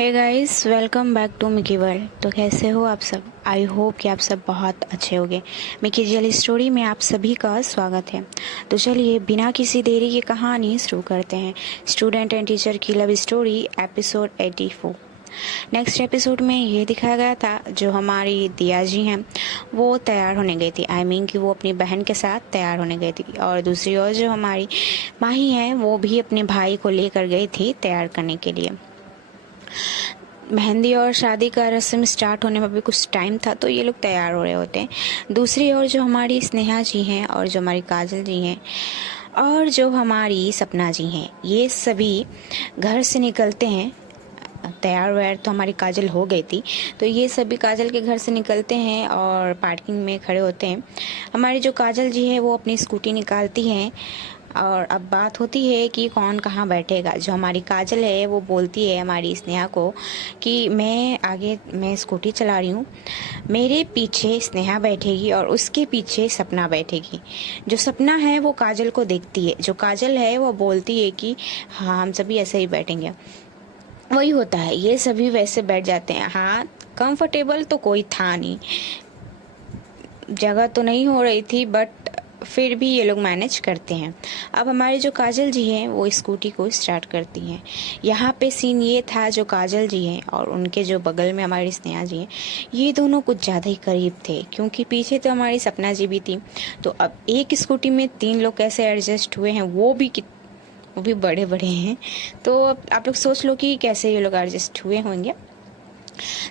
Hey guys, welcome back to Mickey world. तो कैसे हो आप सब? आई होप कि आप सब बहुत अच्छे होंगे। मिकी रियल स्टोरी में आप सभी का स्वागत है। तो चलिए बिना किसी देरी की कहानी शुरू करते हैं। स्टूडेंट एंड टीचर की love story episode 84। Next episode में ये दिखाया गया था जो हमारी दिया जी हैं वो तैयार होने गई थी। आई मीन कि वो अपनी बहन के साथ तैयार होने गई थी, और दूसरी ओर जो हमारी माही हैं वो भी अपने भाई को लेकर गई थी तैयार करने के लिए। मेहंदी और शादी का रस्म स्टार्ट होने में भी कुछ टाइम था, तो ये लोग तैयार हो रहे होते हैं। दूसरी ओर जो हमारी स्नेहा जी हैं और जो हमारी काजल जी हैं और जो हमारी सपना जी हैं, ये सभी घर से निकलते हैं। तैयार वैयार तो हमारी काजल हो गई थी, तो ये सभी काजल के घर से निकलते हैं और पार्किंग में खड़े होते हैं। हमारी जो काजल जी है वो अपनी स्कूटी निकालती हैं, और अब बात होती है कि कौन कहाँ बैठेगा। जो हमारी काजल है वो बोलती है हमारी स्नेहा को कि मैं स्कूटी चला रही हूँ, मेरे पीछे स्नेहा बैठेगी और उसके पीछे सपना बैठेगी। जो सपना है वो काजल को देखती है, जो काजल है वो बोलती है कि हाँ हम सभी ऐसे ही बैठेंगे। वही होता है, ये सभी वैसे बैठ जाते हैं। हाँ, कंफर्टेबल तो कोई था नहीं, जगह तो नहीं हो रही थी, बट फिर भी ये लोग मैनेज करते हैं। अब हमारी जो काजल जी हैं वो स्कूटी को स्टार्ट करती हैं। यहाँ पे सीन ये था, जो काजल जी हैं और उनके जो बगल में हमारी स्नेहा जी हैं, ये दोनों कुछ ज़्यादा ही करीब थे, क्योंकि पीछे तो हमारी सपना जी भी थी। तो अब एक स्कूटी में 3 लोग कैसे एडजस्ट हुए हैं, वो भी बड़े बड़े हैं। तो अब आप लोग सोच लो कि कैसे ये लोग एडजस्ट हुए होंगे।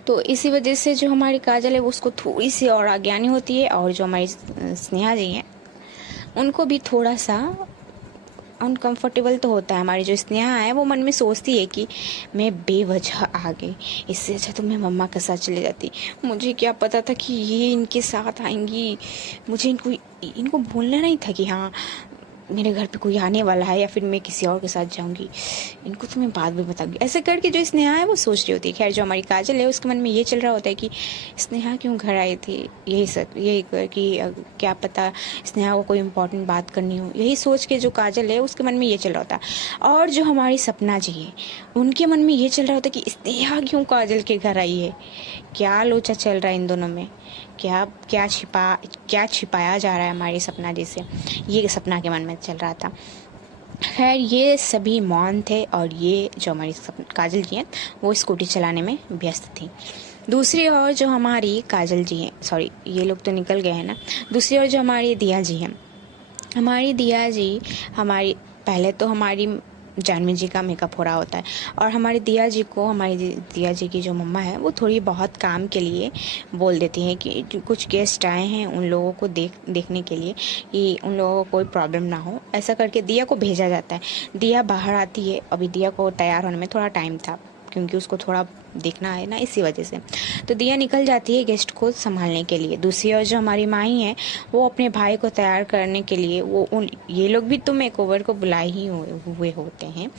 तो इसी वजह से जो हमारी काजल है वो उसको थोड़ी सी और आज्ञानी होती है, और जो हमारी स्नेहा जी हैं उनको भी थोड़ा सा अनकंफर्टेबल तो होता है। हमारी जो स्नेहा है वो मन में सोचती है कि मैं बेवजह आ गई, इससे अच्छा तो मैं मम्मा के साथ चली जाती। मुझे क्या पता था कि ये इनके साथ आएंगी, मुझे इनको बोलना नहीं था कि हाँ मेरे घर पे कोई आने वाला है या फिर मैं किसी और के साथ जाऊंगी, इनको तो मैं बाद में बताऊंगी। ऐसे करके जो स्नेहा है वो सोच रही होती है। खैर जो हमारी काजल है उसके मन में ये चल रहा होता है कि स्नेहा क्यों घर आई थी, यही कि क्या पता स्नेहा को कोई इंपॉर्टेंट बात करनी हो, यही सोच के जो काजल है उसके मन में ये चल रहा होता है। और जो हमारी सपना जी है उनके मन में ये चल रहा होता है कि स्नेहा क्यों काजल के घर आई है, क्या लोचा चल रहा है इन दोनों में, क्या क्या छिपाया जा रहा है हमारी सपना जी से, ये सपना के मन में चल रहा था। खैर ये सभी मौन थे, और ये जो हमारी काजल जी हैं वो स्कूटी चलाने में व्यस्त थी। दूसरी ओर जो हमारी काजल जी हैं, सॉरी ये लोग तो निकल गए हैं ना। दूसरी ओर जो हमारी दिया जी हैं, हमारी दिया जी हमारी पहले तो हमारी जानवी जी का मेकअप हो रहा होता है, और हमारी दिया जी को हमारी दिया जी की जो मम्मा है वो थोड़ी बहुत काम के लिए बोल देती हैं कि कुछ गेस्ट आए हैं उन लोगों को देखने के लिए, कि उन लोगों को कोई प्रॉब्लम ना हो। ऐसा करके दिया को भेजा जाता है। दिया बाहर आती है, अभी दिया को तैयार होने में थोड़ा टाइम था क्योंकि उसको थोड़ा देखना है ना, इसी वजह से। तो दिया निकल जाती है गेस्ट को संभालने के लिए। दूसरी ओर जो हमारी माही है वो अपने भाई को तैयार करने के लिए ये लोग भी तो मेकओवर को बुलाए ही हुए होते हैं।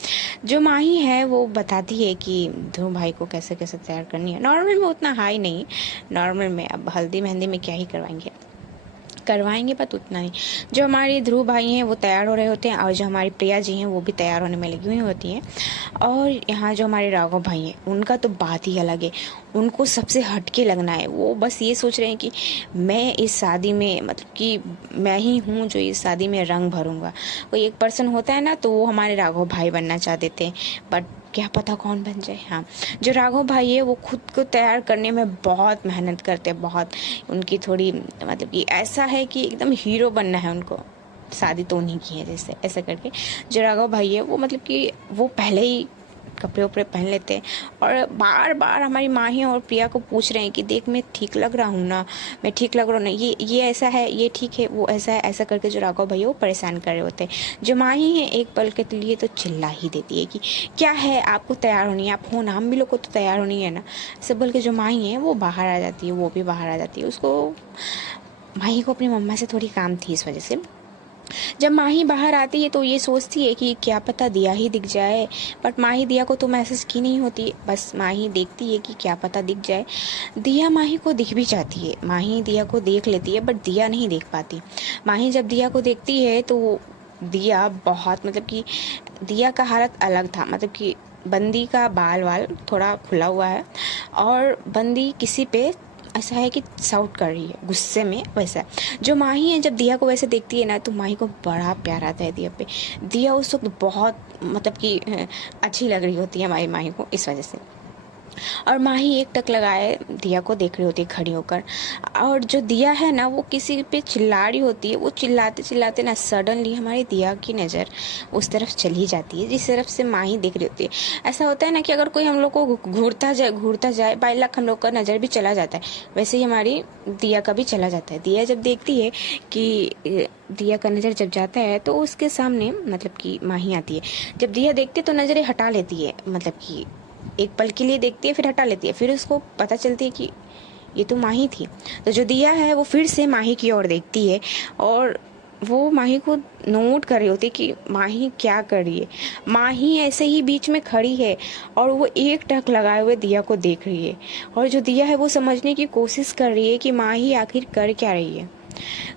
जो माही है वो बताती है कि ध्रुव भाई को कैसे कैसे तैयार करनी है। नॉर्मल में उतना हाई नहीं, नॉर्मल में अब हल्दी मेहंदी में क्या ही करवाएंगे पर उतना नहीं। जो हमारे ध्रुव भाई हैं वो तैयार हो रहे होते हैं, और जो हमारी प्रिया जी हैं वो भी तैयार होने में लगी हुई होती हैं। और यहाँ जो हमारे राघव भाई हैं उनका तो बात ही अलग है, उनको सबसे हटके लगना है। वो बस ये सोच रहे हैं कि मैं इस शादी में, मतलब कि मैं ही हूँ जो इस शादी में रंग भरूंगा। कोई एक पर्सन होता है ना, तो वो हमारे राघव भाई बनना चाहते थे, बट क्या पता कौन बन जाए। हाँ, जो राघव भाई है वो खुद को तैयार करने में बहुत मेहनत करते हैं, बहुत उनकी थोड़ी मतलब कि ऐसा है कि एकदम हीरो बनना है उनको, शादी तो उन्हीं की है जैसे। ऐसा करके जो राघव भाई है वो मतलब कि वो पहले ही कपड़े उपड़े पहन लेते हैं, और बार बार हमारी माही और प्रिया को पूछ रहे हैं कि देख मैं ठीक लग रहा हूँ ना, मैं ठीक लग रहा हूँ ना, ये ऐसा है, ये ठीक है, वो ऐसा है। ऐसा करके जो राघव भैया वो परेशान कर रहे होते हैं। जो माही है एक पल के लिए तो चिल्ला ही देती है कि क्या है, आपको तैयार होनी है, आप हो ना, हम भी लोग को तो तैयार होनी है ना। सब बोल के जो माही है वो बाहर आ जाती है, वो भी बाहर आ जाती है। उसको माही को अपनी मम्मा से थोड़ी काम थी, इस वजह से जब माही बाहर आती है तो ये सोचती है कि क्या पता दिया ही दिख जाए, बट माही दिया को तो मैसेज की नहीं होती। बस माही देखती है कि क्या पता दिख जाए। दिया माही को दिख भी जाती है, माही दिया को देख लेती है, बट दिया नहीं देख पाती। माही जब दिया को देखती है तो दिया बहुत, मतलब कि दिया का हालत अलग था, मतलब कि बंदी का बाल वाल थोड़ा खुला हुआ है और बंदी किसी पे ऐसा है कि साउट कर रही है गुस्से में। वैसा जो माही है जब दिया को वैसे देखती है ना तो माही को बड़ा प्यार आता है दिया पे। दिया उस वक्त बहुत मतलब कि अच्छी लग रही होती है हमारी माही को इस वजह से। और माही एक टक लगाए दिया को देख रही होती है खड़ी होकर। और जो दिया है ना वो किसी पे चिल्ला रही होती है। वो चिल्लाते चिल्लाते ना सडनली हमारी दिया की नज़र उस तरफ चली जाती है जिस तरफ से माही देख रही होती है। ऐसा होता है ना कि अगर कोई हम लोग को घूरता जाए बाई लाख हम लोग का नज़र भी चला जाता है, वैसे ही हमारी दिया का भी चला जाता है। दिया जब देखती है कि दिया का नज़र जब जाता है तो उसके सामने मतलब कि माही आती है। जब दिया देखती है तो नज़रें हटा लेती है, मतलब कि एक पल के लिए देखती है फिर हटा लेती है। फिर उसको पता चलती है कि ये तो माही थी। तो जो दिया है वो फिर से माही की ओर देखती है और वो माही को नोट कर रही होती है कि माही क्या कर रही है। माही ऐसे ही बीच में खड़ी है और वो एक टक लगाए हुए दिया को देख रही है। और जो दिया है वो समझने की कोशिश कर रही है कि माही आखिर कर क्या रही है,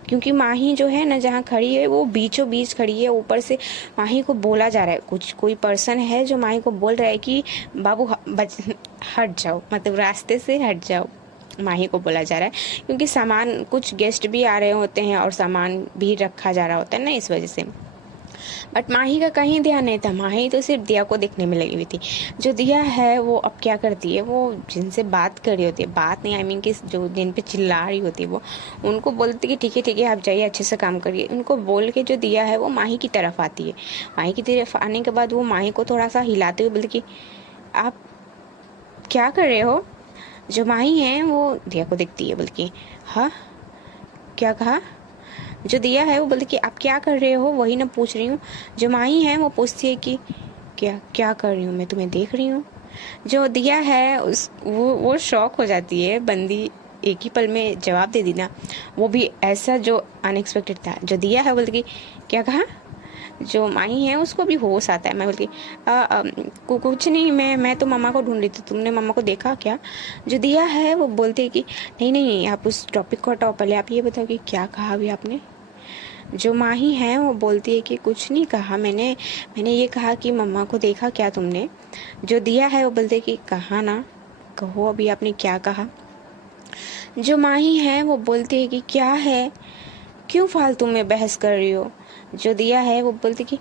क्योंकि माही जो है ना जहाँ खड़ी है वो बीचों बीच खड़ी है। ऊपर से माही को बोला जा रहा है, कोई पर्सन है जो माही को बोल रहा है कि बाबू हट जाओ, मतलब रास्ते से हट जाओ। माही को बोला जा रहा है क्योंकि सामान, कुछ गेस्ट भी आ रहे होते हैं और सामान भी रखा जा रहा होता है ना, इस वजह से। बट माही का कहीं ध्यान नहीं था। माही तो सिर्फ दिया को देखने में लगी हुई थी। जो दिया है वो अब क्या करती है, वो जिनसे बात कर रही होती है, बात नहीं आई मीन कि जो जिन पे चिल्ला रही होती है वो उनको बोलती कि ठीक है आप जाइए अच्छे से काम करिए। उनको बोल के जो दिया है वो माही की तरफ आती है। माही की तरफ आने के बाद वो माही को थोड़ा सा हिलाते हुए बोलती कि आप क्या कर रहे हो। जो माही है वो दिया को देखती है, बोलती हाँ क्या कहा। जो दिया है वो बोलती कि आप क्या कर रहे हो, वही ना पूछ रही हूँ। जो माही है वो पूछती है कि क्या क्या कर रही हूँ, मैं तुम्हें देख रही हूँ। जो दिया है वो शॉक हो जाती है। बंदी एक ही पल में जवाब दे दी ना, वो भी ऐसा जो अनएक्सपेक्टेड था। जो दिया है बोलती कि क्या कहा। जो माही है उसको भी होश आता है। मैं बोलती कुछ नहीं, मैं तो मम्मा को ढूंढ रही थी, तुमने मम्मा को देखा क्या। जो दिया है वो बोलते है कि नहीं आप उस टॉपिक को हटाओ, पहले आप ये बताओ कि क्या कहा अभी आपने। जो माही है वो बोलती है कि कुछ नहीं कहा मैंने ये कहा कि मम्मा को देखा क्या तुमने। जो दिया है वो बोलते है कि कहा ना, कहो अभी आपने क्या कहा। जो माही है वो बोलती है कि क्या है, क्यों फालतू में बहस कर रही हो। जो दिया है वो बोलती कि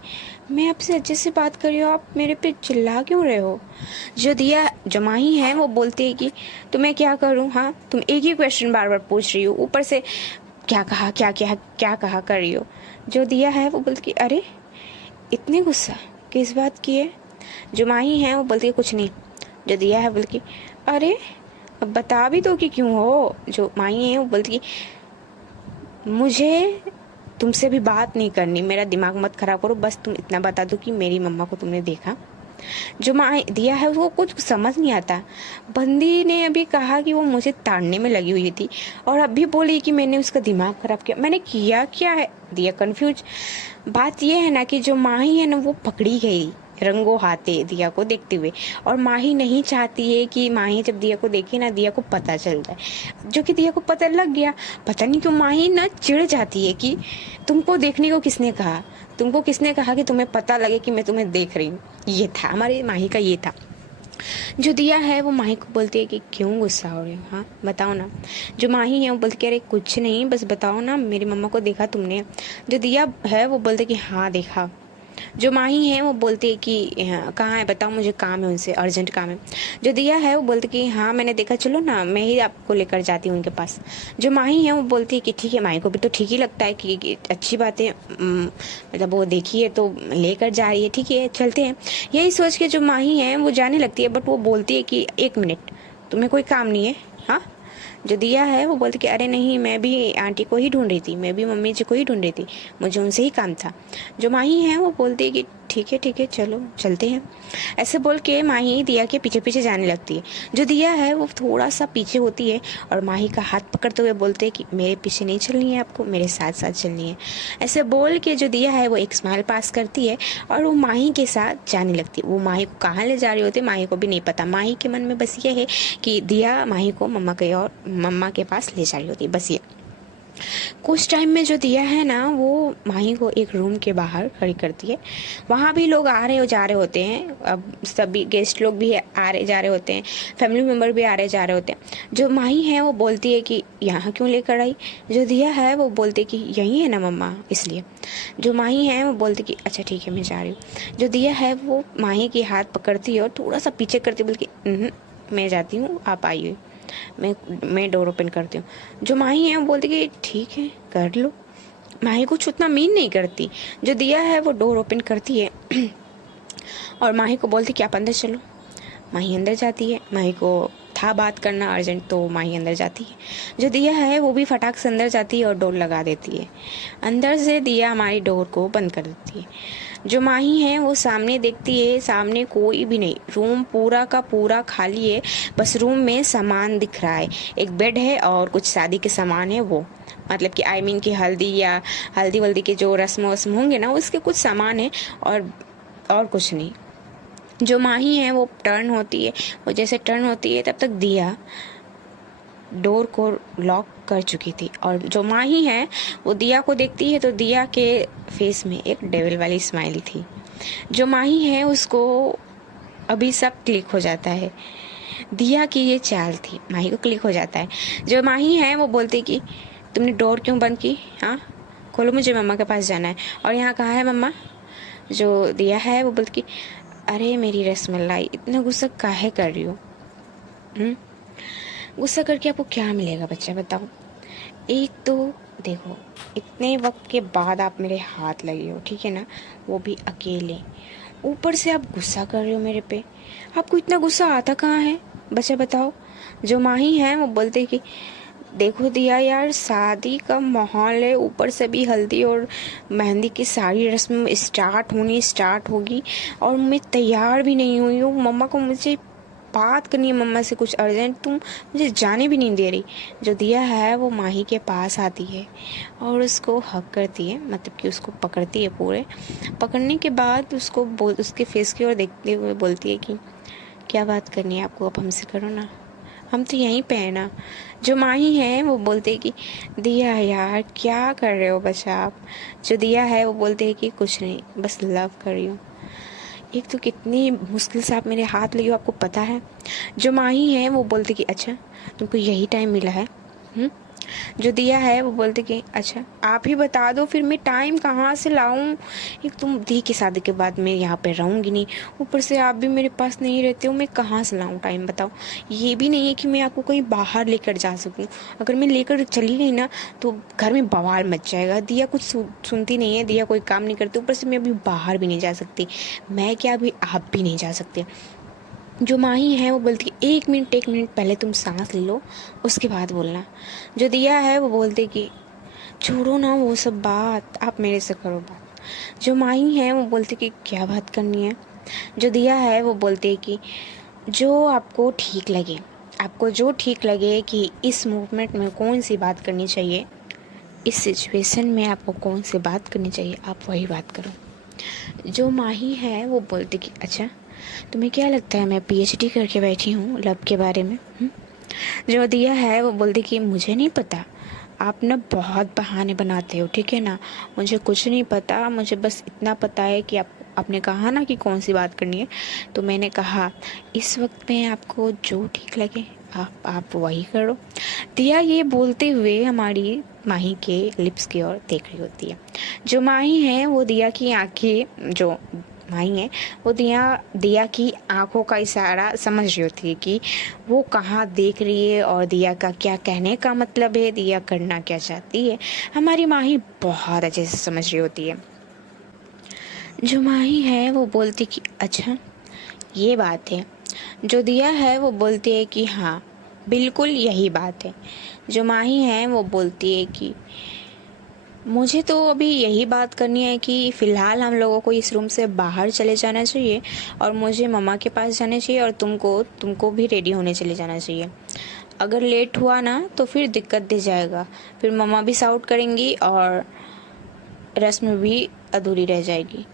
मैं आपसे अच्छे से बात कर रही हूँ, आप मेरे पे चिल्ला क्यों रहे हो। जो माही है वो बोलती है कि तो मैं क्या करूँ, हाँ तुम एक ही क्वेश्चन बार बार पूछ रही हो, ऊपर से क्या कहा क्या कहा कर रही हो। जो दिया है वो बोलती कि अरे इतने गुस्सा किस बात की है। जो माही है वो बोलती है कुछ नहीं। जो दिया है बोलती अरे अब बता भी दो कि क्यों हो। जो माही है वो बोलती मुझे तुमसे भी बात नहीं करनी, मेरा दिमाग मत खराब करो, बस तुम इतना बता दो कि मेरी मम्मा को तुमने देखा। जो माँ दिया है वो कुछ समझ नहीं आता। बंदी ने अभी कहा कि वो मुझे ताड़ने में लगी हुई थी और अभी बोली कि मैंने उसका दिमाग खराब किया। मैंने किया क्या है, दिया कंफ्यूज। बात ये है ना कि जो माही है ना वो पकड़ी गई रंगों हाथे दिया को देखते हुए। और माही नहीं चाहती है कि माही जब दिया को देखे ना दिया को पता चल जाए, जो कि दिया को पता लग गया। पता नहीं क्यों माही ना चिढ़ जाती है कि तुमको देखने को किसने कहा, तुमको किसने कहा कि तुम्हें पता लगे कि मैं तुम्हें देख रही हूँ। ये था हमारी माही का, ये था। जो दिया है वो माही को बोलती है कि क्यों गुस्सा हो रहे हो, हाँ बताओ ना। जो माही है वो बोलती है अरे कुछ नहीं, बस बताओ ना मेरी मम्मा को देखा तुमने। जो दिया है वो बोलते कि हाँ देखा। जो माही है वो बोलती है कि कहाँ है बताओ, मुझे काम है उनसे, अर्जेंट काम है। जो दिया है वो बोलती कि हाँ मैंने देखा, चलो ना मैं ही आपको लेकर जाती हूँ उनके पास। जो माही है वो बोलती है कि ठीक है, माही को भी तो ठीक ही लगता है कि अच्छी बात है, मतलब वो देखी है तो लेकर जा रही है, ठीक है चलते हैं। यही सोच के जो माही है वो जाने लगती है। बट वो बोलती है कि एक मिनट, तुम्हें कोई काम नहीं है, हाँ। जो दिया है वो बोलती कि अरे नहीं, मैं भी आंटी को ही ढूंढ रही थी, मैं भी मम्मी जी को ही ढूंढ रही थी, मुझे उनसे ही काम था। जो माही है वो बोलती है कि ठीक है चलो चलते हैं। ऐसे बोल के माही दिया के पीछे पीछे जाने लगती है। जो दिया है वो थोड़ा सा पीछे होती है और माही का हाथ पकड़ते हुए बोलते हैं कि मेरे पीछे नहीं चलनी है आपको, मेरे साथ साथ चलनी है। ऐसे बोल के जो दिया है वो एक स्माइल पास करती है और वो माही के साथ जाने लगती है। वो माही को कहाँ ले जा रही होती है माही को भी नहीं पता। माही के मन में बस ये है कि दिया माही को मम्मा के पास ले जा रही होती है, बस ये। कुछ टाइम में जो दिया है ना, वो माही को एक रूम के बाहर खड़ी करती है। वहाँ भी लोग आ रहे हो जा रहे होते हैं, अब सभी गेस्ट लोग भी आ रहे जा रहे होते हैं, फैमिली मेम्बर भी आ रहे जा रहे होते हैं। जो माही है वो बोलती है कि यहाँ क्यों लेकर आई। जो दिया है वो बोलती कि यही है ना मम्मा, इसलिए। जो माही है वो बोलती कि अच्छा ठीक है मैं जा रही हूँ। जो दिया है वो माही की हाथ पकड़ती है और थोड़ा सा पीछे करती, बोल के मैं जाती हूँ, आप आइए, मैं डोर ओपन करती हूँ। जो माही है वो बोलती कि ठीक है कर लो। माही कुछ उतना मीन नहीं करती। जो दिया है वो डोर ओपन करती है और माही को बोलती कि आप अंदर चलो। माही अंदर जाती है। माही को था बात करना अर्जेंट, तो माही अंदर जाती है। जो दिया है वो भी फटाक से अंदर जाती है और डोर लगा देती है। अंदर से दिया हमारी डोर को बंद कर देती है। जो माही है वो सामने देखती है, सामने कोई भी नहीं, रूम पूरा का पूरा खाली है। बस रूम में सामान दिख रहा है, एक बेड है और कुछ शादी के सामान है, वो मतलब कि आई मीन कि हल्दी या हल्दी वल्दी के जो रस्म वस्म होंगे ना, उसके कुछ सामान है और कुछ नहीं। जो माही है वो टर्न होती है, वो जैसे टर्न होती है तब तक दिया डोर को लॉक कर चुकी थी। और जो माही है वो दिया को देखती है तो दिया के फेस में एक डेविल वाली स्माइल थी। जो माही है उसको अभी सब क्लिक हो जाता है, दिया की ये चाल थी, माही को क्लिक हो जाता है। जो माही है वो बोलती कि तुमने डोर क्यों बंद की, हाँ खोलो, मुझे मम्मा के पास जाना है। और यहाँ कहाँ है मम्मा। जो दिया है वो बोलती कि अरे मेरी रसमलाई, इतना गुस्सा काहे कर रही हो। गुस्सा करके आपको क्या मिलेगा बच्चा, बताओ। एक तो देखो, इतने वक्त के बाद आप मेरे हाथ लगे हो, ठीक है ना, वो भी अकेले, ऊपर से आप गुस्सा कर रहे हो मेरे पे। आपको इतना गुस्सा आता कहाँ है बच्चा, बताओ। जो माही है वो बोलते कि देखो दिया यार, शादी का माहौल है, ऊपर से भी हल्दी और मेहंदी की सारी रस्म स्टार्ट होगी और मैं तैयार भी नहीं हुई हूँ। मम्मा को मुझे बात करनी है, मम्मा से कुछ अर्जेंट, तुम मुझे जाने भी नहीं दे रही। जो दिया है वो माही के पास आती है और उसको हक करती है, मतलब कि उसको पकड़ती है पूरे। पकड़ने के बाद उसके फेस की ओर देखते हुए बोलती है कि क्या बात करनी है आपको, अब हमसे करो ना, हम तो यहीं पे हैं ना। जो माही है वो बोलते कि दिया यार क्या कर रहे हो बच्चा आप। जो दिया है वो बोलते हैं कि कुछ नहीं, बस लव कर रही हूँ। एक तो कितनी मुश्किल से आप मेरे हाथ लगे हो, आपको पता है। जो माही है वो बोलते कि अच्छा तुमको यही टाइम मिला है। जो दिया है वो बोलते कि अच्छा आप ही बता दो, फिर मैं टाइम कहाँ से लाऊं। एक तुम दी की शादी के बाद मैं यहाँ पे रहूँगी नहीं, ऊपर से आप भी मेरे पास नहीं रहते हो, मैं कहाँ से लाऊं टाइम, बताओ। ये भी नहीं है कि मैं आपको कहीं बाहर लेकर जा सकूं, अगर मैं लेकर चली गई ना तो घर में बवाल मच जाएगा। दिया कुछ सुनती नहीं है, दिया कोई काम नहीं करती, ऊपर से मैं अभी बाहर भी नहीं जा सकती, मैं क्या अभी आप भी नहीं जा सकते। जो माही है वो बोलती है एक मिनट पहले तुम सांस ले लो, उसके बाद बोलना। जो दिया है वो बोलते कि छोड़ो ना वो सब बात, आप मेरे से करो बात। जो माही है वो बोलती कि क्या बात करनी है। जो दिया है वो बोलते कि जो आपको ठीक लगे, आपको जो ठीक लगे कि इस मूवमेंट में कौन सी बात करनी चाहिए, इस सिचुएशन में आपको कौन सी बात करनी चाहिए, आप वही बात करो। जो माही है वो बोलती कि अच्छा तुम्हें क्या लगता है मैं पीएचडी करके बैठी हूँ लव के बारे में। जो दिया है वो बोलती कि मुझे नहीं पता, आप ना बहुत बहाने बनाते हो, ठीक है ना, मुझे कुछ नहीं पता, मुझे बस इतना पता है कि आपने कहा ना कि कौन सी बात करनी है, तो मैंने कहा इस वक्त में आपको जो ठीक लगे आप वही करो। दिया ये बोलते हुए हमारी माही के लिप्स की ओर देख रही होती है। जो माही है वो दिया की आंखें, जो माही है वो दिया की आंखों का इशारा समझ रही होती है कि वो कहाँ देख रही है और दिया का क्या कहने का मतलब है, दिया करना क्या चाहती है। हमारी माही बहुत अच्छे से समझ रही होती है। जो माही है वो बोलती कि अच्छा ये बात है। जो दिया है वो बोलती है कि हाँ बिल्कुल यही बात है। जो माही है वो बोलती है कि मुझे तो अभी यही बात करनी है कि फ़िलहाल हम लोगों को इस रूम से बाहर चले जाना चाहिए और मुझे मम्मा के पास जाना चाहिए और तुमको भी रेडी होने चले जाना चाहिए। अगर लेट हुआ ना तो फिर दिक्कत दे जाएगा, फिर मम्मा भी साउट करेंगी और रस्म भी अधूरी रह जाएगी,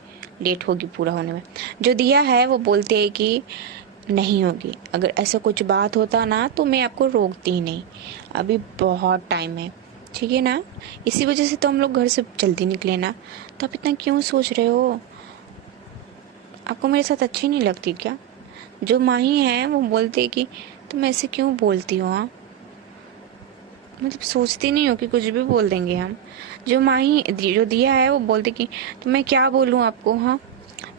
लेट होगी पूरा होने में। जो दिया है वो बोलते हैं कि नहीं होगी, अगर ऐसा कुछ बात होता ना तो मैं आपको रोकती ही नहीं, अभी बहुत टाइम है। ठीक है ना, इसी वजह से तो हम लोग घर से जल्दी निकले ना। तो आप इतना क्यों सोच रहे हो? आपको मेरे साथ अच्छी नहीं लगती क्या? जो माही है वो बोलते कि तुम ऐसे क्यों बोलती हो? हाँ, मतलब सोचती नहीं हो कि कुछ भी बोल देंगे हम? जो दिया है वो बोलते कि तो मैं क्या बोलूँ आपको? हाँ,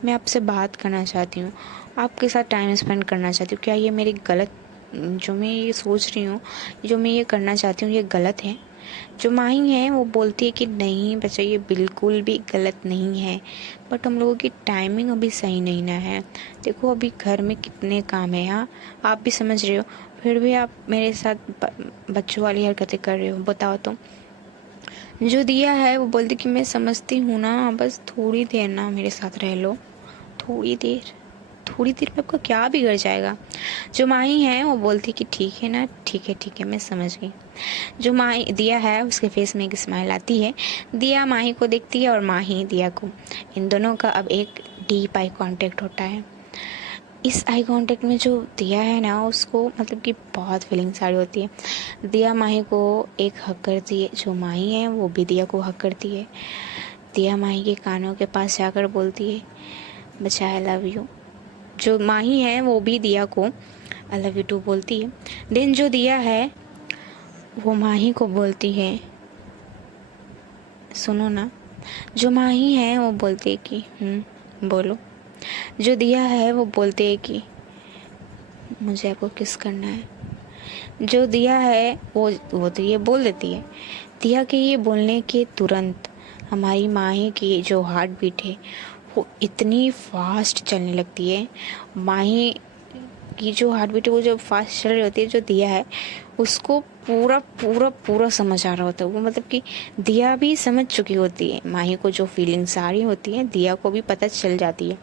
मैं आपसे बात करना चाहती हूँ, आपके साथ टाइम स्पेंड करना चाहती हूँ। क्या ये मेरी गलत, जो मैं ये सोच रही हूँ, जो मैं ये करना चाहती हूँ, ये गलत है? जो माही है वो बोलती है कि नहीं बच्चा, ये बिल्कुल भी गलत नहीं है, बट हम लोगों की टाइमिंग अभी सही नहीं ना है। देखो अभी घर में कितने काम है। हाँ, आप भी समझ रहे हो, फिर भी आप मेरे साथ बच्चों वाली हरकतें कर रहे हो। बताओ तो। जो दिया है वो बोलती कि मैं समझती हूँ ना, बस थोड़ी देर ना मेरे साथ रह लो। थोड़ी देर, थोड़ी देर में आपका क्या बिगड़ जाएगा? जो माही है वो बोलती कि ठीक है ना, ठीक है मैं समझ गई। जो माही दिया है उसके फेस में एक स्माइल आती है। दिया माही को देखती है और माही दिया को। इन दोनों का अब एक डीप आई कांटेक्ट होता है। इस आई कांटेक्ट में जो दिया है ना, उसको मतलब कि बहुत फीलिंग्स आ रही होती है। दिया माही को एक हक करती है, जो माही है वो भी दिया को हक करती है। दिया माही के कानों के पास जाकर बोलती है बच्चा आई लव यू। जो माही है वो भी दिया को आई लव यू टू बोलती है। देन जो दिया है वो माही को बोलती है सुनो ना। जो माही है वो बोलती है कि बोलो। जो दिया है वो बोलते है कि मुझे आपको किस करना है। जो दिया है वो तो ये बोल देती है। दिया के ये बोलने के तुरंत हमारी माही की जो हार्ट बीट है वो इतनी फास्ट चलने लगती है। माही की जो हार्ट बीट है वो जब फास्ट चल रही होती है, जो दिया है उसको पूरा पूरा पूरा समझ आ रहा होता है। वो मतलब कि दिया भी समझ चुकी होती है, माही को जो फीलिंग्स आ रही होती है दिया को भी पता चल जाती है।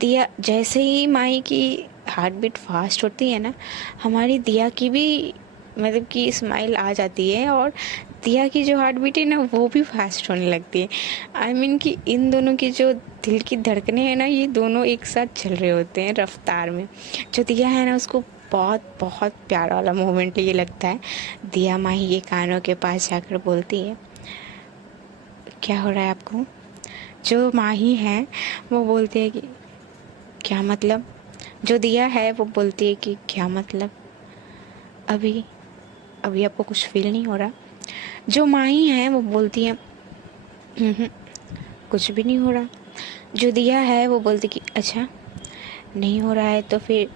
दिया जैसे ही माही की हार्ट बीट फास्ट होती है ना, हमारी दिया की भी मतलब कि स्माइल आ जाती है और दिया की जो हार्ट बीट है ना वो भी फास्ट होने लगती है। आई मीन कि इन दोनों की जो दिल की धड़कनें हैं ना, ये दोनों एक साथ चल रहे होते हैं रफ्तार में। जो दिया है ना उसको बहुत बहुत प्यारा वाला मोमेंट ये लगता है। दिया माही के कानों के पास जाकर बोलती है क्या हो रहा है आपको? जो माही है वो बोलती है कि क्या मतलब? जो दिया है वो बोलती है कि क्या मतलब? अभी अभी आपको कुछ फील नहीं हो रहा? जो माही है वो बोलती है कुछ भी नहीं हो रहा। जो दिया है वो बोलती कि अच्छा नहीं हो रहा है तो फिर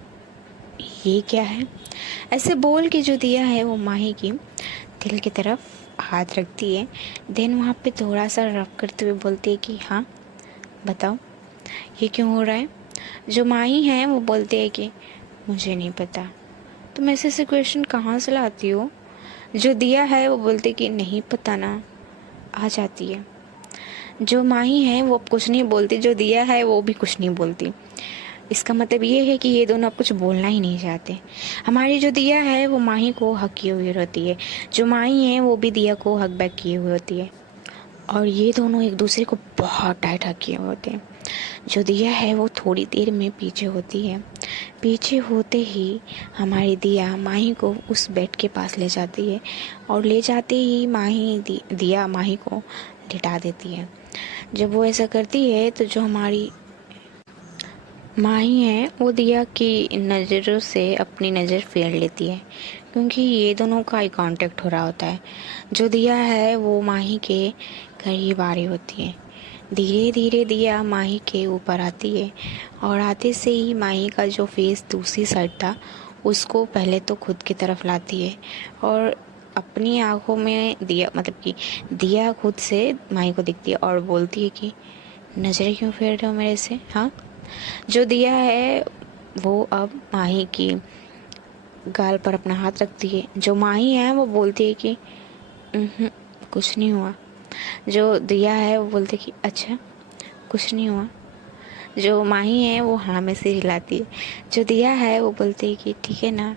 ये क्या है? ऐसे बोल के जो दिया है वो माही की दिल की तरफ हाथ रखती है। देन वहाँ पे थोड़ा सा रब करते हुए बोलती है कि हाँ बताओ ये क्यों हो रहा है? जो माही है वो बोलते हैं कि मुझे नहीं पता। तुम ऐसे क्वेश्चन कहाँ से लाती हो? जो दिया है वो बोलते कि नहीं पता ना, आ जाती है। जो माही है वो अब कुछ नहीं बोलती, जो दिया है वो भी कुछ नहीं बोलती। इसका मतलब ये है कि ये दोनों अब कुछ बोलना ही नहीं चाहते। हमारी जो दिया है वो माही को हक किए हुए होती है, जो माही है वो भी दिया को हक बैक किए हुए होती है, और ये दोनों एक दूसरे को बहुत टाइट हक किए हुए होते हैं। जो दिया है वो थोड़ी देर में पीछे होती है। पीछे होते ही हमारी दिया माही को उस बेड के पास ले जाती है, और ले जाते ही दिया माही को लिटा देती है। जब वो ऐसा करती है तो जो हमारी माही है वो दिया की नज़रों से अपनी नज़र फेर लेती है, क्योंकि ये दोनों का आई कांटेक्ट हो रहा होता है। जो दिया है वो माही के करीब आ रही होती है। धीरे धीरे दिया माही के ऊपर आती है, और आते से ही माही का जो फेस दूसरी साइड था उसको पहले तो खुद की तरफ लाती है, और अपनी आंखों में दिया मतलब कि दिया खुद से माही को दिखती है और बोलती है कि नज़रें क्यों फेर रहे हो मेरे से? हाँ। जो दिया है वो अब माही की गाल पर अपना हाथ रखती है। जो माही है वो बोलती है कि कुछ नहीं हुआ। जो दिया है वो बोलती है कि अच्छा कुछ नहीं हुआ। जो माही है वो हाँ में सिर हिलाती है। जो दिया है वो बोलती है कि ठीक है ना,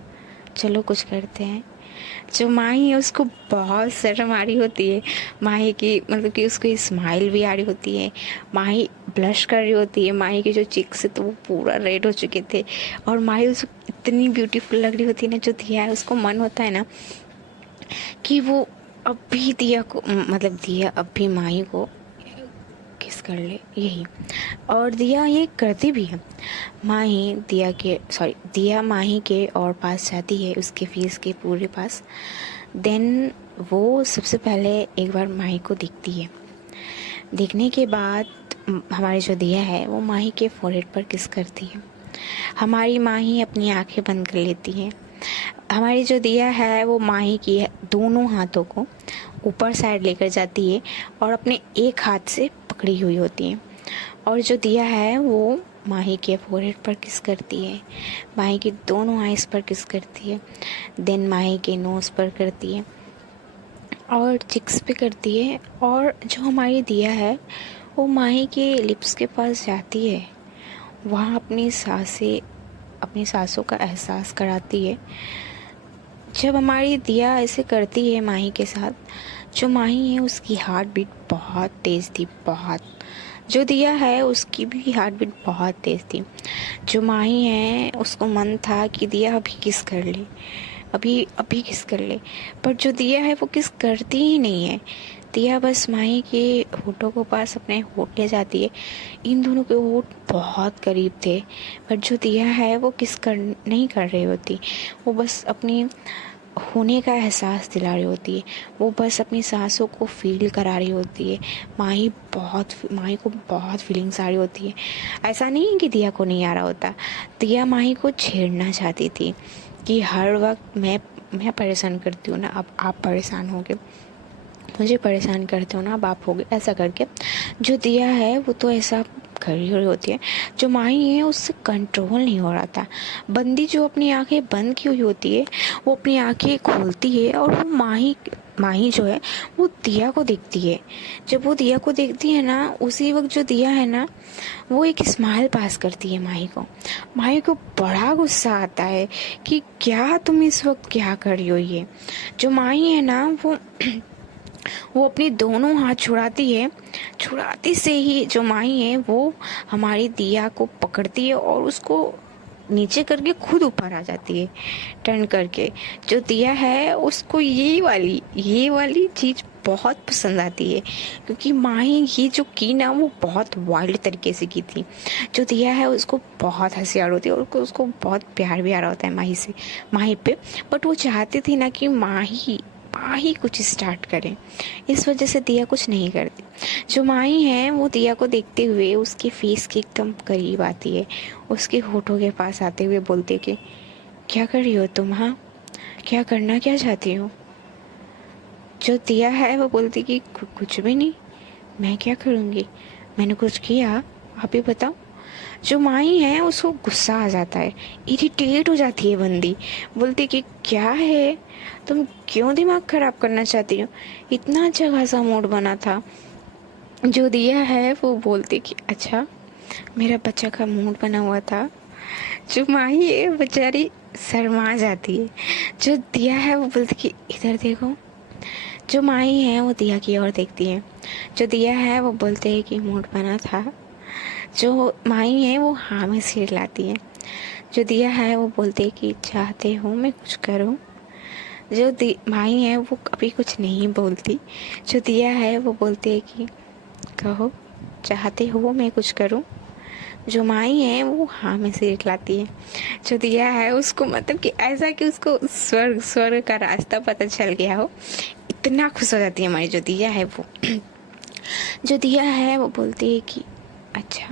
चलो कुछ करते हैं। जो माही है उसको बहुत शर्म आ रही होती है माही की, मतलब कि उसको स्माइल भी आ रही होती है। माही ब्लश कर रही होती है, माही के जो चिक्स है तो वो पूरा रेड हो चुके थे, और माही उसको इतनी ब्यूटीफुल लग रही होती है ना। जो दिया है उसको मन होता है ना कि वो अब भी दिया को मतलब दिया अब भी माही को किस कर ले यही, और दिया ये करती भी है। दिया माही के और पास जाती है, उसके फीस के पूरे पास। देन वो सबसे पहले एक बार माही को दिखती है। देखने के बाद हमारी जो दिया है वो माही के फोrehead पर किस करती है। हमारी माही अपनी आंखें बंद कर लेती है। हमारी जो दिया है वो माही की दोनों हाथों को ऊपर साइड लेकर जाती है और अपने एक हाथ से पकड़ी हुई होती है, और जो दिया है वो माही के फोrehead पर किस करती है, माही की दोनों आइज़ पर किस करती है, देन माही के नोज़ पर करती है और चिक्स पे करती है। और जो हमारी दिया है वो माही के लिप्स के पास जाती है, वहाँ अपनी सांसों का एहसास कराती है। जब हमारी दिया ऐसे करती है माही के साथ, जो माही है उसकी हार्ट बीट बहुत तेज़ थी, बहुत। जो दिया है उसकी भी हार्ट बीट बहुत तेज़ थी। जो माही है उसको मन था कि दिया अभी किस कर ले, अभी किस कर ले, पर जो दिया है वो किस करती ही नहीं है। दिया बस माही के होठों को पास अपने होठ ले जाती है। इन दोनों के होठ बहुत करीब थे, पर जो दिया है वो नहीं कर रही होती। वो बस अपनी होने का एहसास दिला रही होती है, वो बस अपनी सांसों को फील करा रही होती है। माही को बहुत फीलिंग्स आ रही होती है। ऐसा नहीं है कि दिया को नहीं आ रहा होता, दिया माही को छेड़ना चाहती थी कि हर वक्त मैं परेशान करती हूँ ना, अब आप परेशान होगे, मुझे परेशान करते हो ना, अब आप होगे, ऐसा करके। जो दिया है वो तो ऐसा कर रही होती है, जो माही है उससे कंट्रोल नहीं हो रहा था। बंदी जो अपनी आंखें बंद की हुई होती है वो अपनी आंखें खोलती है, और वो माही जो है वो दिया को देखती है। जब वो दिया को देखती है ना, उसी वक्त जो दिया है ना वो एक स्माइल पास करती है माही को। माही को बड़ा गुस्सा आता है कि क्या तुम इस वक्त क्या कर रही हो ये। जो माही है ना वो अपनी दोनों हाथ छुड़ाती से ही जो माही है वो हमारी दिया को पकड़ती है और उसको नीचे करके खुद ऊपर आ जाती है टर्न करके। जो दिया है उसको ये वाली चीज़ बहुत पसंद आती है, क्योंकि माही ये जो की ना वो बहुत वाइल्ड तरीके से की थी। जो दिया है उसको बहुत हंसी आ रही होती है और उसको बहुत प्यार भी आ रहा होता है माही पे, बट वो चाहती थी ना कि माही कुछ स्टार्ट करे, इस वजह से दिया कुछ नहीं करती। जो माही है वो दिया को देखते हुए उसके फेस के एकदम करीब आती है, उसके होठों के पास आते हुए बोलती है कि क्या कर रही हो तुम, हाँ क्या करना क्या चाहती हो। जो दिया है वो बोलती कि कुछ भी नहीं, मैं क्या करूँगी, मैंने कुछ किया, आप ही बताओ। जो माही है उसको गुस्सा आ जाता है, इरिटेट हो जाती है बंदी, बोलती कि क्या है, तुम क्यों दिमाग खराब करना चाहती हो, इतना अच्छा खासा मूड बना था। जो दिया है वो बोलती कि अच्छा मेरा बच्चा का मूड बना हुआ था। जो माही है बेचारी शर्मा जाती है। जो दिया है वो बोलती कि इधर देखो। जो माही है वो दिया की ओर देखती है। जो दिया है वो बोलते हैं कि मूड बना था। जो माही है वो हाँ में सिर लाती है। जो दिया है वो बोलते हैं कि चाहते हो मैं कुछ करूं। जो माही है वो कभी कुछ नहीं बोलती। जो दिया है वो बोलते हैं कि कहो चाहते हो मैं कुछ करूं। जो माही है वो हाँ में सिर हिलाती है। जो दिया है उसको मतलब कि ऐसा कि उसको स्वर्ग का रास्ता पता चल गया हो, इतना खुश हो जाती है हमारी जो दिया है वो। जो दिया है वो बोलती है कि अच्छा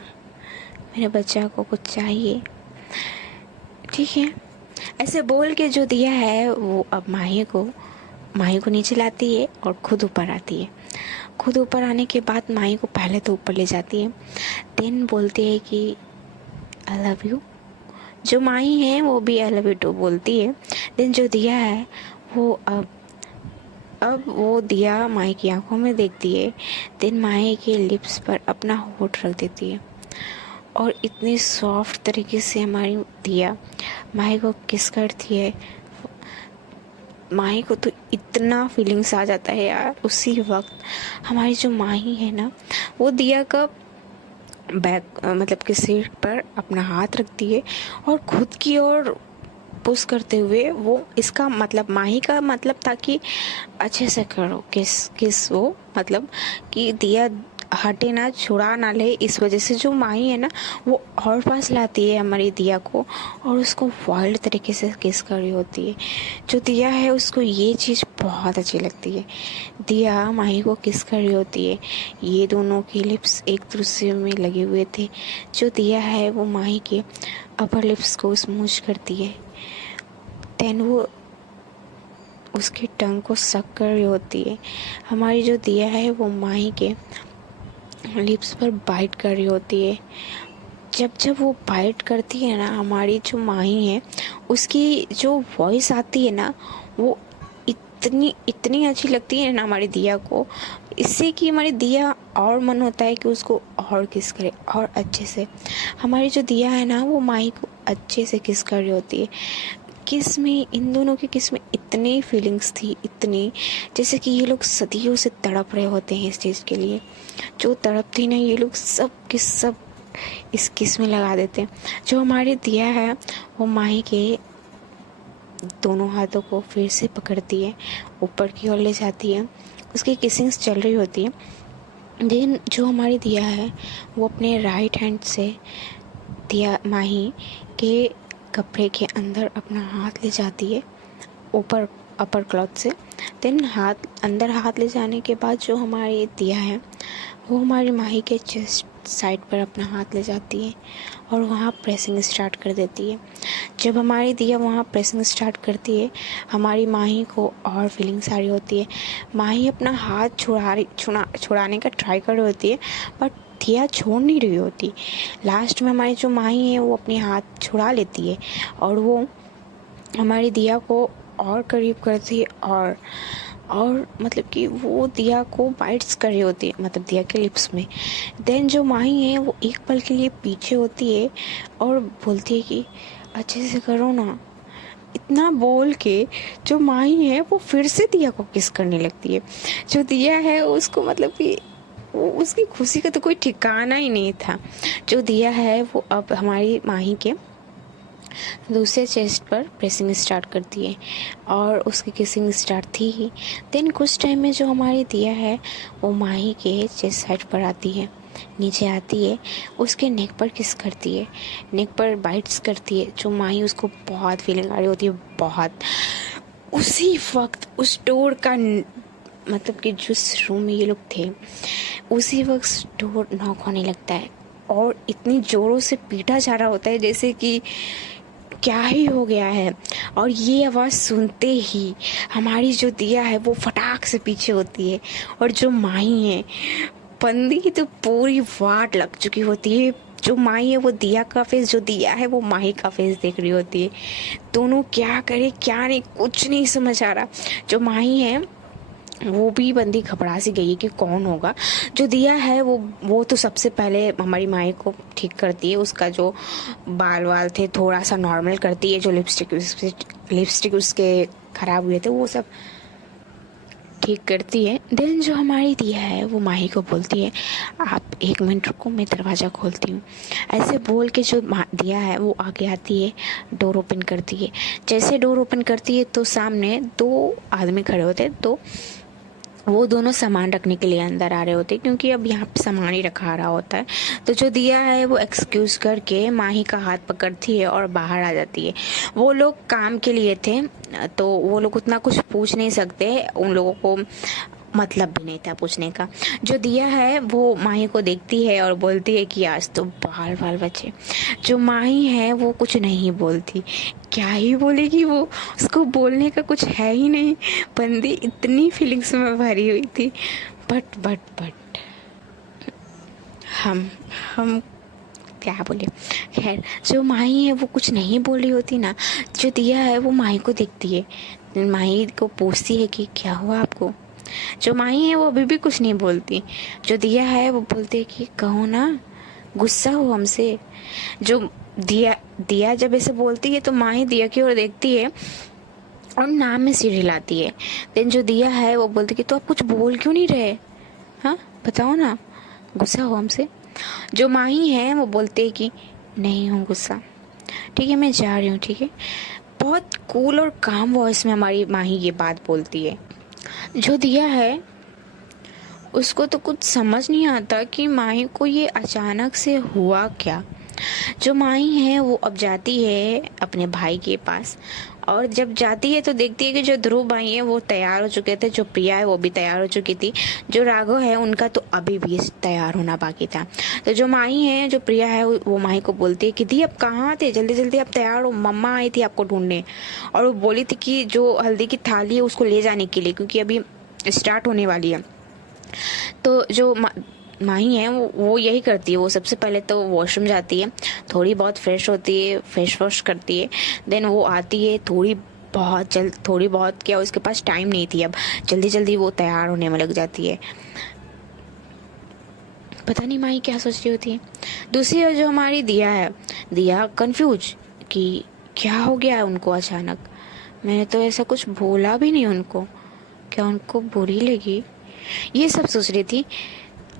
मेरे बच्चा को कुछ चाहिए, ठीक है। ऐसे बोल के जो दिया है वो अब माही को नीचे लाती है और खुद ऊपर आती है। खुद ऊपर आने के बाद माही को पहले तो ऊपर ले जाती है, देन बोलती है कि आई लव यू। जो माही है वो भी आई लव यू टू बोलती है। देन जो दिया है वो अब वो दिया माही की आंखों में देखती है, देन माही के लिप्स पर अपना होठ रख देती है और इतनी सॉफ्ट तरीके से हमारी दिया माही को किस करती है। माही को तो इतना फीलिंग्स आ जाता है यार उसी वक्त। हमारी जो माही है ना वो दिया का बैक मतलब कि सिर पर अपना हाथ रखती है और खुद की ओर पुश करते हुए वो इसका मतलब माही का मतलब था कि अच्छे से करो किस वो मतलब कि दिया हटे ना, छुड़ा ना ले। इस वजह से जो माही है ना वो और पास लाती है हमारी दिया को और उसको वाइल्ड तरीके से किस कर रही होती है। जो दिया है उसको ये चीज़ बहुत अच्छी लगती है। दिया माही को किस कर रही होती है, ये दोनों के लिप्स एक दूसरे में लगे हुए थे। जो दिया है वो माही के अपर लिप्स को स्मूच करती है। देन वो उसके टंग को सक कर रही होती है। हमारी जो दिया है वो माही के लिप्स पर बाइट कर रही होती है। जब जब वो बाइट करती है ना, हमारी जो माही है उसकी जो वॉइस आती है ना वो इतनी इतनी अच्छी लगती है ना हमारी दिया को, इससे कि हमारी दिया और मन होता है कि उसको और किस करे और अच्छे से। हमारी जो दिया है ना वो माही को अच्छे से किस कर रही होती है। किस में इन दोनों की किस में इतनी फीलिंग्स थी, इतनी जैसे कि ये लोग सदियों से तड़प रहे होते हैं इस चीज़ के लिए। जो तड़प थी ना ये लोग सब के सब इस किस में लगा देते हैं। जो हमारी दिया है वो माही के दोनों हाथों को फिर से पकड़ती है, ऊपर की ओर ले जाती है, उसकी किसिंग्स चल रही होती है। देन जो हमारी दिया है वो अपने राइट हैंड से दिया माही के कपड़े के अंदर अपना हाथ ले जाती है ऊपर अपर क्लॉथ से। देन हाथ ले जाने के बाद जो हमारी दिया है वो हमारी माही के चेस्ट साइड पर अपना हाथ ले जाती है और वहाँ प्रेसिंग स्टार्ट कर देती है। जब हमारी दिया वहाँ प्रेसिंग स्टार्ट करती है हमारी माही को और फीलिंग्स आ रही होती है। माही अपना हाथ छुड़ाने का ट्राई कर रही होती है बट दिया छोड़ नहीं रही होती। लास्ट में हमारी जो माही है वो अपने हाथ छुड़ा लेती है और वो हमारी दिया को और करीब करती है और मतलब कि वो दिया को बाइट्स कर रही होती है, मतलब दिया के लिप्स में। देन जो माही है वो एक पल के लिए पीछे होती है और बोलती है कि अच्छे से करो ना। इतना बोल के जो माही है वो फिर से दिया को किस करने लगती है। जो दिया है उसको मतलब कि वो उसकी खुशी का तो कोई ठिकाना ही नहीं था। जो दिया है वो अब हमारी माही के दूसरे चेस्ट पर प्रेसिंग स्टार्ट करती है और उसकी किसिंग स्टार्ट थी ही। देन कुछ टाइम में जो हमारी दिया है वो माही के चेस्ट साइड पर आती है, नीचे आती है, उसके नेक पर किस करती है, नेक पर बाइट्स करती है। जो माही उसको बहुत फीलिंग आ रही होती है, बहुत। उसी वक्त उस डोर का मतलब कि जिस रूम में ये लोग थे उसी वक्त डोर नॉक होने लगता है और इतनी ज़ोरों से पीटा जा रहा होता है जैसे कि क्या ही हो गया है। और ये आवाज़ सुनते ही हमारी जो दिया है वो फटाक से पीछे होती है और जो माही है बंदी की तो पूरी वाट लग चुकी होती है। जो माही है वो दिया का फेस, जो दिया है वो माही का फेस देख रही होती है। दोनों क्या करे क्या नहीं कुछ नहीं समझ आ रहा। जो माही है वो भी बंदी घबरा सी गई है कि कौन होगा। जो दिया है वो तो सबसे पहले हमारी माई को ठीक करती है, उसका जो बाल वाल थे थोड़ा सा नॉर्मल करती है, जो लिपस्टिक उसके ख़राब हुए थे वो सब ठीक करती है। देन जो हमारी दिया है वो माही को बोलती है आप 1 मिनट रुको मैं दरवाज़ा खोलती हूँ। ऐसे बोल के जो दिया है वो आगे आती है, डोर ओपन करती है। जैसे डोर ओपन करती है तो सामने 2 आदमी खड़े होते हैं। तो वो दोनों सामान रखने के लिए अंदर आ रहे होते हैं क्योंकि अब यहाँ पे सामान ही रखा रहा होता है। तो जो दिया है वो एक्सक्यूज़ करके माही का हाथ पकड़ती है और बाहर आ जाती है। वो लोग काम के लिए थे तो वो लोग उतना कुछ पूछ नहीं सकते, उन लोगों को मतलब भी नहीं था पूछने का। जो दिया है वो माही को देखती है और बोलती है कि आज तो बाल बाल बचे। जो माही है वो कुछ नहीं बोलती, क्या ही बोलेगी, वो उसको बोलने का कुछ है ही नहीं। बंदी इतनी फीलिंग्स में भरी हुई थी। बट हम क्या बोले। खैर जो माही है वो कुछ नहीं बोल रही होती ना। जो दिया है वो माही को देखती है, माही को पूछती है कि क्या हुआ आपको। जो माही है वो अभी भी कुछ नहीं बोलती। जो दिया है वो बोलती है कि कहो ना, गुस्सा हो हमसे। जो दिया जब ऐसे बोलती है तो माही दिया की ओर देखती है और नाम में सिर हिलाती है। देन जो दिया है वो बोलती है कि तो आप कुछ बोल क्यों नहीं रहे, हाँ बताओ ना, गुस्सा हो हमसे। जो माही है वो बोलते है कि नहीं हूँ गुस्सा, ठीक है मैं जा रही हूँ, ठीक है बहुत कूल और काम वॉइस में हमारी माही ये बात बोलती है। जो दिया है उसको तो कुछ समझ नहीं आता कि माही को ये अचानक से हुआ क्या। जो माही है वो अब जाती है अपने भाई के पास, और जब जाती है तो देखती है कि जो ध्रुव भाई है वो तैयार हो चुके थे, जो प्रिया है वो भी तैयार हो चुकी थी, जो राघव है उनका तो अभी भी तैयार होना बाकी था। तो जो माही है, जो प्रिया है, वो माही को बोलती है कि दी अब कहाँ थे, जल्दी जल्दी अब तैयार हो, मम्मा आई थी आपको ढूंढने। और वो बोली थी कि जो हल्दी की थाली है उसको ले जाने के लिए, क्योंकि अभी स्टार्ट होने वाली है। तो जो माही है वो यही करती है। वो सबसे पहले तो वॉशरूम जाती है, थोड़ी बहुत फ्रेश होती है, फेस वॉश करती है, देन वो आती है थोड़ी बहुत क्या, उसके पास टाइम नहीं थी, अब जल्दी जल्दी वो तैयार होने में लग जाती है। पता नहीं माही क्या सोच रही होती है। दूसरी ओर जो हमारी दिया है, दिया कंफ्यूज कि क्या हो गया है उनको अचानक। मैंने तो ऐसा कुछ बोला भी नहीं उनको, क्या उनको बुरी लगी, ये सब सोच रही थी।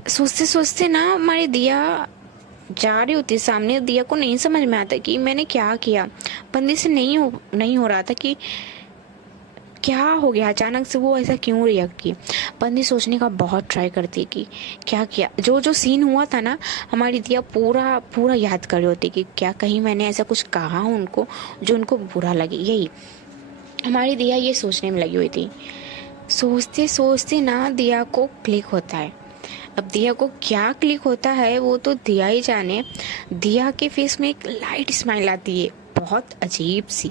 सोचते सोचते ना हमारी दिया जा रही होती सामने। दिया को नहीं समझ में आता कि मैंने क्या किया। बंदी से नहीं हो रहा था कि क्या हो गया, अचानक से वो ऐसा क्यों रिएक्ट की। बंदी सोचने का बहुत ट्राई करती कि क्या किया। जो सीन हुआ था ना, हमारी दिया पूरा याद कर रही होती कि क्या कहीं मैंने ऐसा कुछ कहा उनको जो उनको बुरा लगे। यही हमारी दिया ये सोचने में लगी हुई थी। सोचते सोचते ना दिया को क्लिक होता है। अब दिया को क्या क्लिक होता है वो तो दिया ही जाने। दिया के फेस में एक लाइट स्माइल आती है, बहुत अजीब सी।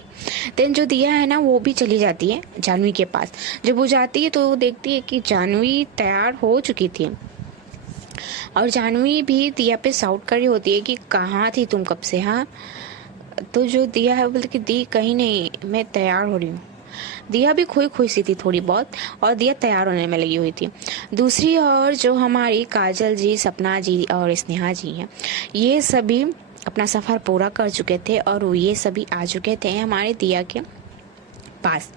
देन जो दिया है ना वो भी चली जाती है जानवी के पास। जब वो जाती है तो वो देखती है कि जानवी तैयार हो चुकी थी, और जानवी भी दिया पे शाउट कर रही होती है कि कहाँ थी तुम कब से। हाँ, तो जो दिया है बोलती कि दी कहीं नहीं, मैं तैयार हो रही हूँ। दिया भी खोई सी थी थोड़ी बहुत, और दिया तैयार होने में लगी हुई थी। दूसरी ओर जो हमारी काजल जी, सपना जी और स्नेहा जी हैं, ये सभी अपना सफ़र पूरा कर चुके थे, और ये सभी आ चुके थे हमारे दिया के पास।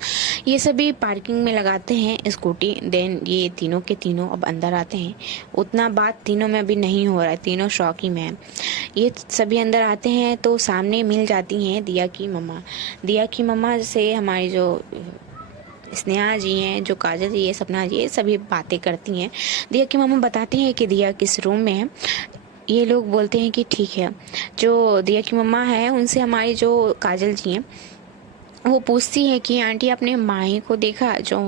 ये सभी पार्किंग में लगाते हैं स्कूटी। देन ये तीनों के तीनों अब अंदर आते हैं। उतना बात तीनों में अभी नहीं हो रहा है, तीनों शौकी में हैं। ये सभी अंदर आते हैं तो सामने मिल जाती हैं दिया की मम्मा। दिया की मम्मा से हमारी जो स्नेहा जी हैं, जो काजल जी है, सपना जी है, सभी बातें करती हैं। दिया की मम्मा बताती हैं कि दिया किस रूम में है। ये लोग बोलते हैं कि ठीक है। जो दिया की मम्मा है उनसे हमारी जो काजल जी हैं वो पूछती है कि आंटी आपने माही को देखा। जो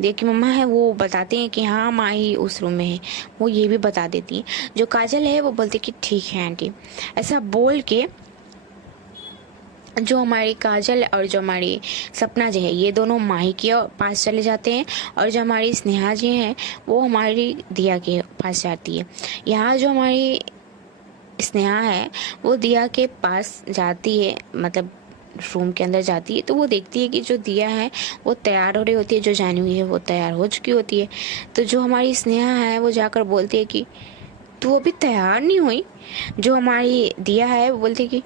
दिया की मम्मा है वो बताते हैं कि हाँ माही उस रूम में है, वो ये भी बता देती है। जो काजल है वो बोलती कि ठीक है आंटी। ऐसा बोल के जो हमारी काजल और जो हमारी सपना जी है ये दोनों माही के पास चले जाते हैं, और जो हमारी स्नेहा जी हैं वो हमारी दिया के पास जाती है। यहाँ जो हमारी स्नेहा है वो दिया के पास जाती है, मतलब रूम के अंदर जाती है, तो वो देखती है कि जो दिया है वो तैयार हो रही होती है, जो जानवी है वो तैयार हो चुकी होती है। तो जो हमारी स्नेहा है वो जाकर बोलती है कि तू अभी तैयार नहीं हुई। जो हमारी दिया है वो बोलती है कि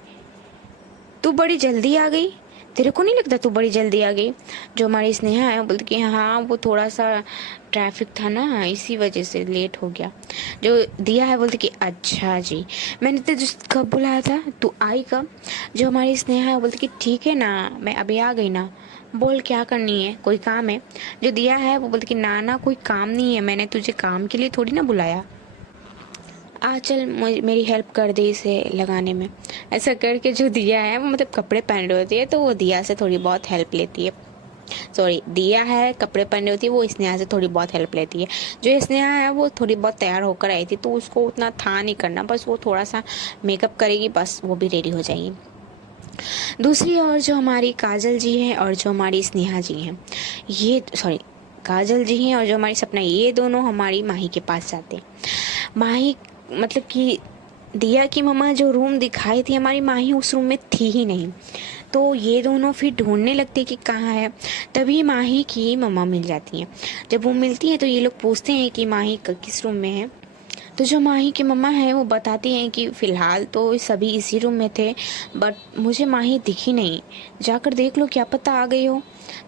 तू बड़ी जल्दी आ गई, तेरे को नहीं लगता तू बड़ी जल्दी आ गई। जो हमारी स्नेहा है वो बोलती कि हाँ वो थोड़ा सा ट्रैफिक था ना, इसी वजह से लेट हो गया। जो दिया है बोलती कि अच्छा जी, मैंने तो कब बुलाया था, तू आई कब। जो हमारी स्नेहा है बोलती कि ठीक है ना, मैं अभी आ गई ना, बोल क्या करनी है, कोई काम है। जो दिया है वो बोलती कि ना कोई काम नहीं है, मैंने तुझे काम के लिए थोड़ी ना बुलाया, आ चल मेरी हेल्प कर दे इसे लगाने में। ऐसा करके जो दिया है वो मतलब कपड़े पहन रही होती है तो वो दिया से थोड़ी बहुत हेल्प लेती है। सॉरी, दिया है कपड़े पहन रही होती है, वो स्नेहा से थोड़ी बहुत हेल्प लेती है। जो स्नेहा है वो थोड़ी बहुत तैयार होकर आई थी तो उसको उतना था नहीं करना, बस वो थोड़ा सा मेकअप करेगी, बस वो भी रेडी हो जाएगी। दूसरी ओर जो हमारी काजल जी हैं और जो हमारी स्नेहा जी हैं, ये सॉरी काजल जी हैं और जो हमारी सपना, ये दोनों हमारी माही के पास जाते हैं। माही मतलब कि दिया की मम्मा जो रूम दिखाई थी हमारी माही उस रूम में थी ही नहीं, तो ये दोनों फिर ढूंढने लगते कि कहाँ है। तभी माही की मम्मा मिल जाती हैं। जब वो मिलती हैं तो ये लोग पूछते हैं कि माही किस रूम में है। तो जो माही की मम्मा है वो बताती हैं कि फ़िलहाल तो सभी इसी रूम में थे, बट मुझे माही दिखी नहीं, जाकर देख लो क्या पता आ गई हो।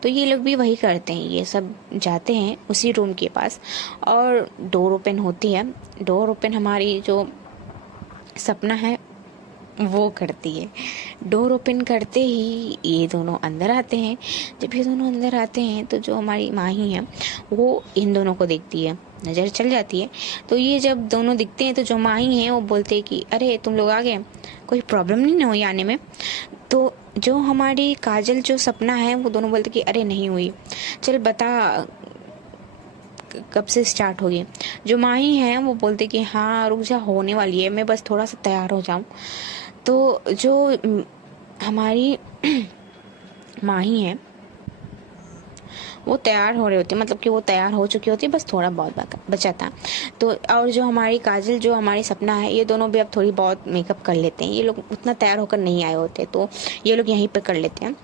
तो ये लोग भी वही करते हैं, ये सब जाते हैं उसी रूम के पास और डोर ओपन होती है। डोर ओपन हमारी जो सपना है वो करती है। डोर ओपन करते ही ये दोनों अंदर आते हैं। जब ये दोनों अंदर आते हैं तो जो हमारी माही है वो इन दोनों को देखती है, नज़र चल जाती है। तो ये जब दोनों दिखते हैं तो जो माही है वो बोलते हैं कि अरे तुम लोग आ गए, कोई प्रॉब्लम नहीं ना हुई आने में। तो जो हमारी काजल जो सपना है वो दोनों बोलते कि अरे नहीं हुई, चल बता कब से स्टार्ट होगी। जो माही है वो बोलते कि हाँ रुक जा, होने वाली है, मैं बस थोड़ा सा तैयार हो जाऊँ। तो जो हमारी माही है वो तैयार हो रही होती है, मतलब कि वो तैयार हो चुकी होती है, बस थोड़ा बहुत बचा था। तो और जो हमारी काजल जो हमारी सपना है ये दोनों भी अब थोड़ी बहुत मेकअप कर लेते हैं। ये लोग उतना तैयार होकर नहीं आए होते तो ये लोग यहीं पे कर लेते हैं।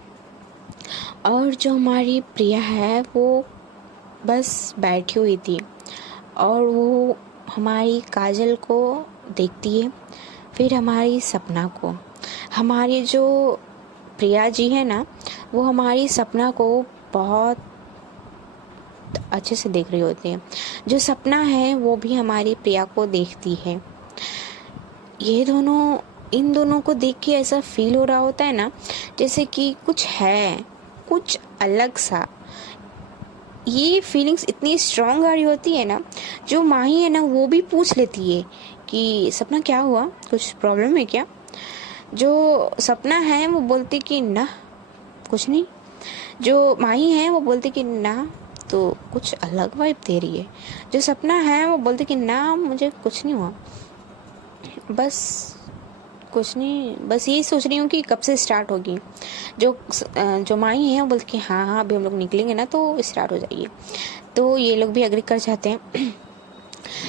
और जो हमारी प्रिया है वो बस बैठी हुई थी और वो हमारी काजल को देखती है, फिर हमारी सपना को। हमारी जो प्रिया जी है ना वो हमारी सपना को बहुत अच्छे से देख रही होती है। जो सपना है वो भी हमारी प्रिया को देखती है। ये दोनों, इन दोनों को देख के ऐसा फील हो रहा होता है ना जैसे कि कुछ है, कुछ अलग सा। ये फीलिंग्स इतनी स्ट्रांग आ रही होती है ना, जो माही है ना वो भी पूछ लेती है कि सपना क्या हुआ, कुछ प्रॉब्लम है क्या। जो सपना है वो बोलती कि ना कुछ नहीं। जो माही है वो बोलती कि ना, तो कुछ अलग वाइब दे रही है। जो सपना है वो बोलती कि ना मुझे कुछ नहीं हुआ, बस कुछ नहीं, बस यही सोच रही हूँ कि कब से स्टार्ट होगी। जो माही है वो बोलती कि हाँ हाँ अभी हम लोग निकलेंगे ना तो स्टार्ट हो जाइए। तो ये लोग भी एग्री कर जाते हैं।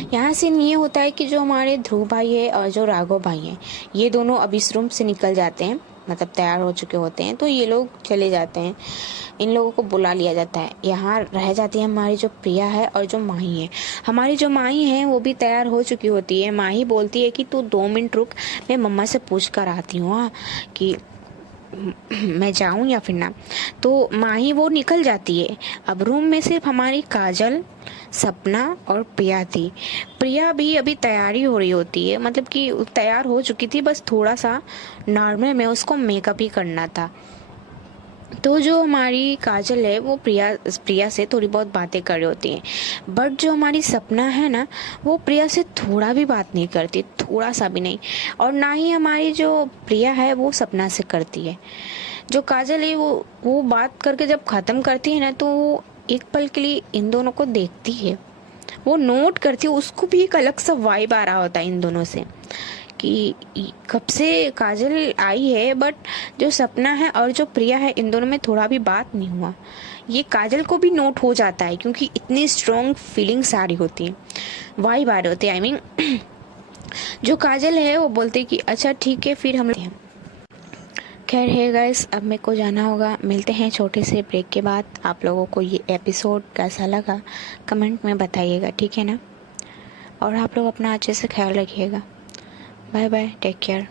यहाँ से ये होता है कि जो हमारे ध्रुव भाई है और जो राघव भाई हैं ये दोनों अब इस रूम से निकल जाते हैं, मतलब तैयार हो चुके होते हैं। तो ये लोग चले जाते हैं, इन लोगों को बुला लिया जाता है। यहाँ रह जाती है हमारी जो प्रिया है और जो माही है। हमारी जो माही है वो भी तैयार हो चुकी होती है। माही बोलती है कि तू 2 मिनट रुक, मैं मम्मा से पूछ कर आती हूँ हाँ कि मैं जाऊँ या फिर ना। तो माही वो निकल जाती है। अब रूम में सिर्फ हमारी काजल, सपना और प्रिया थी। प्रिया भी अभी तैयारी हो रही होती है, मतलब कि तैयार हो चुकी थी, बस थोड़ा सा नॉर्मल में उसको मेकअप ही करना था। तो जो हमारी काजल है वो प्रिया से थोड़ी बहुत बातें कर रही होती हैं, बट जो हमारी सपना है ना वो प्रिया से थोड़ा भी बात नहीं करती, थोड़ा सा भी नहीं। और ना ही हमारी जो प्रिया है वो सपना से करती है। जो काजल है वो बात करके जब ख़त्म करती है ना तो वो एक पल के लिए इन दोनों को देखती है, वो नोट करती है। उसको भी एक अलग सा वाइब आ रहा होता है इन दोनों से कि कब से काजल आई है, बट जो सपना है और जो प्रिया है इन दोनों में थोड़ा भी बात नहीं हुआ। ये काजल को भी नोट हो जाता है क्योंकि इतनी स्ट्रॉन्ग फीलिंग्स आ रही होती हैं, वाइब आ रही होती है। आई मीन जो काजल है वो बोलते कि अच्छा ठीक है फिर हम खैर है गाइस, अब मेरे को जाना होगा। मिलते हैं छोटे से ब्रेक के बाद। आप लोगों को ये एपिसोड कैसा लगा कमेंट में बताइएगा, ठीक है ना। और आप लोग अपना अच्छे से ख्याल रखिएगा। Bye bye, take care.